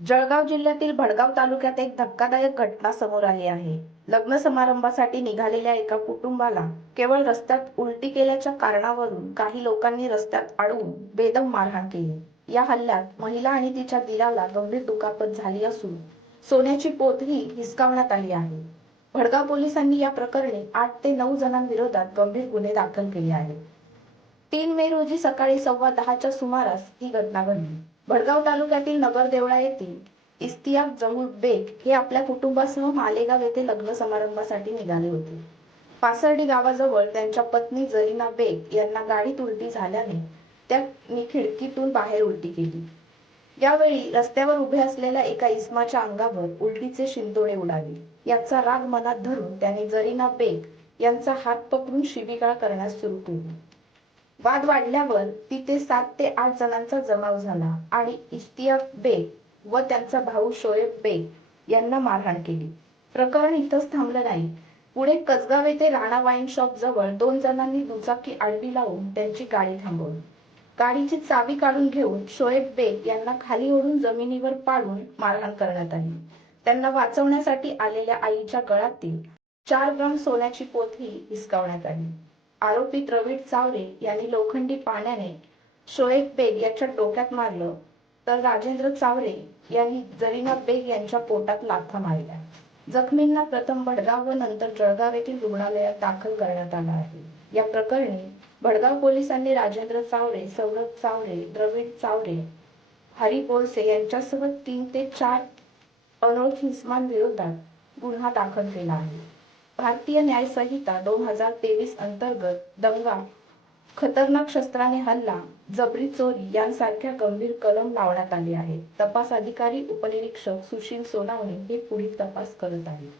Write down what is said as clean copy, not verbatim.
जळगाव जिल्ह्यातील भडगाव तालुक्यात एक धक्कादायक घटना समोर आली आहे. लग्न समारंभासाठी निघालेल्या एका कुटुंबाला केवळ रस्त्यात उलटी केल्याच्या कारणावरून काही लोकांनी रस्त्यात अडवून बेदम मारहाण केली. या हल्ल्यात महिला आणि तिच्या दिराला गंभीर दुखापत झाली असून सोन्याची पोतही हिसकावण्यात आली आहे. भडगाव पोलिसांनी या प्रकरणी 8 ते 9 जणांविरोधात गंभीर गुन्हे दाखल केले आहेत. 3 मे रोजी सकाळी 10:15च्या सुमारास ही घटना घडली. भडगाव तालुक्यातील नगरदेवळा येथील इस्तियाक जहूर बेग हे आपल्या कुटुंबासह मालेगाव येथे लग्न समारंभासाठी निघाले होते. पासर्डी गावाजवळ त्यांच्या पत्नी जरीना बेग यांना गाडीत उलटी झाल्याने त्यांनी खिडकीतून बाहेर उलटी केली. यावेळी रस्त्यावर उभे असलेल्या एका इसमाच्या अंगावर उलटीचे शिंतोडे उडाले. याचा राग मनात धरून त्याने जरीना बेग यांचा हात पकडून शिवीगाळ करण्यास सुरू केली. वाद वाढल्यावर तिथे 7 ते 8 जणांचा जमाव झाला आणि इस्तियाक बेग व त्यांचा भाऊ शोएब बेग यांना मारहाण केली. प्रकरण इथंच थांबलं नाही. पुढे कसगाव येथे राणा वाईन शॉप जवळ 2 जणांनी दुचाकी आडवी लावून त्यांची गाडी थांबवली. गाडीची चावी काढून घेऊन शोएब बेग यांना खाली ओढून जमिनीवर पाडून मारहाण करण्यात आली. त्यांना वाचवण्यासाठी आलेल्या आईच्या गळ्यातील 4 ग्राम सोन्याची पोथी हिसकावण्यात आली. आरोपी द्रविड चावरे यांनी लोखंडी पाण्याने शोएब बेग याच्या डोक्यात मारलं, तर राजेंद्र चावरे यांनी जरीना बेग यांच्या पोटात लाथा मारल्या. जखमींना प्रथम भडगाव व नंतर जळगाव येथील रुग्णालयात दाखल करण्यात आलं आहे. या प्रकरणी भडगाव पोलिसांनी राजेंद्र चावरे, सौरभ चावरे, द्रविड चावरे, हरी बोरसे यांच्यासह 3 ते 4 अनोळखी इसमांविरोधात गुन्हा दाखल केला आहे. भारतीय न्याय संहिता 2023 अंतर्गत दंगा, खतरनाक शस्त्राने हल्ला, जबरी चोरी यांसारख्या गंभीर कलम लावण्यात आले आहेत. तपास अधिकारी उपनिरीक्षक सुशील सोनावणे हे पुढील तपास करत आहेत.